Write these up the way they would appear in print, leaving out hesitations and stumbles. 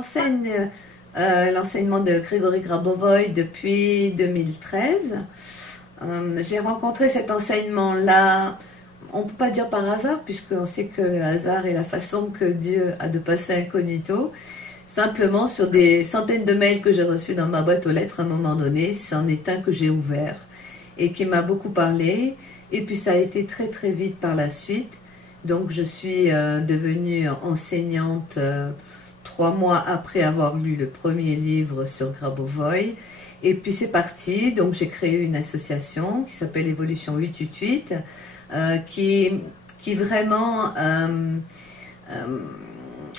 j'enseigne l'enseignement de Grégory Grabovoy depuis 2013. J'ai rencontré cet enseignement-là, on ne peut pas dire par hasard, puisqu'on sait que le hasard est la façon que Dieu a de passer incognito. Simplement sur des centaines de mails que j'ai reçus dans ma boîte aux lettres à un moment donné, c'en est un que j'ai ouvert et qui m'a beaucoup parlé. Et puis ça a été très très vite par la suite. Donc je suis devenue enseignante 3 mois après avoir lu le premier livre sur Grabovoy. Et puis c'est parti, donc j'ai créé une association qui s'appelle Évolution 888, qui vraiment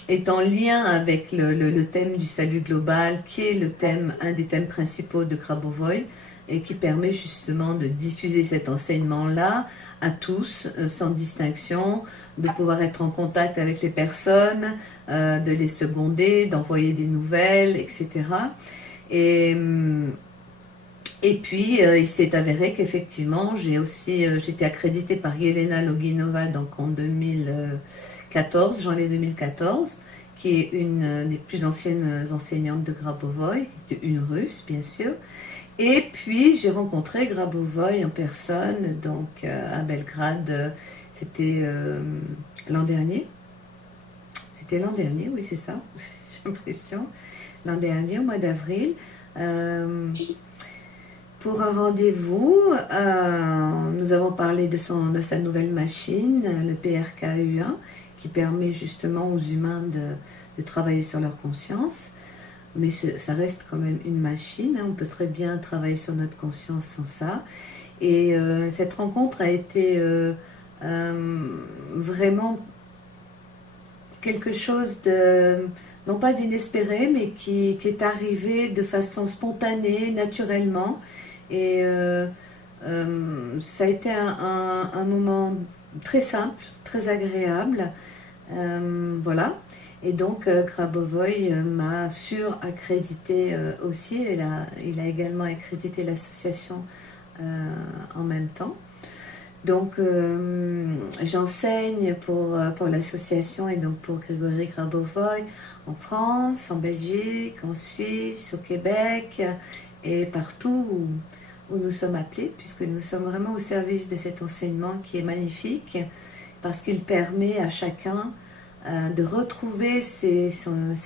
est en lien avec le thème du salut global, qui est un des thèmes principaux de Grabovoy, et qui permet justement de diffuser cet enseignement-là à tous, sans distinction, de pouvoir être en contact avec les personnes, de les seconder, d'envoyer des nouvelles, etc. Et puis, il s'est avéré qu'effectivement, j'étais accréditée par Yelena Loginova donc en 2014, janvier 2014, qui est une des plus anciennes enseignantes de Grabovoy, une russe, bien sûr. Et puis, j'ai rencontré Grabovoy en personne, donc à Belgrade, c'était l'an dernier. C'était l'an dernier, oui, c'est ça, j'ai l'impression. L'an dernier, au mois d'avril, pour un rendez-vous. Nous avons parlé de sa nouvelle machine, le PRKU1, qui permet justement aux humains de travailler sur leur conscience. Mais ça reste quand même une machine, hein. On peut très bien travailler sur notre conscience sans ça. Et cette rencontre a été vraiment quelque chose de, non pas d'inespéré, mais qui est arrivé de façon spontanée, naturellement. Et ça a été un moment très simple, très agréable. Voilà. Et donc, Grabovoy m'a sur-accrédité aussi. Il a également accrédité l'association en même temps. Donc, j'enseigne pour l'association et donc pour Grégory Grabovoy en France, en Belgique, en Suisse, au Québec et partout où nous sommes appelés, puisque nous sommes vraiment au service de cet enseignement qui est magnifique, parce qu'il permet à chacun de retrouver ses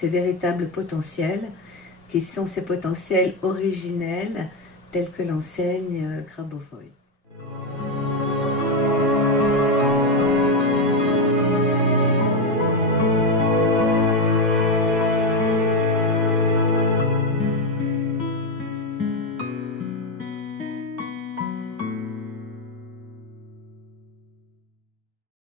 véritables potentiels, qui sont ses potentiels originels, tels que l'enseigne Grabovoy.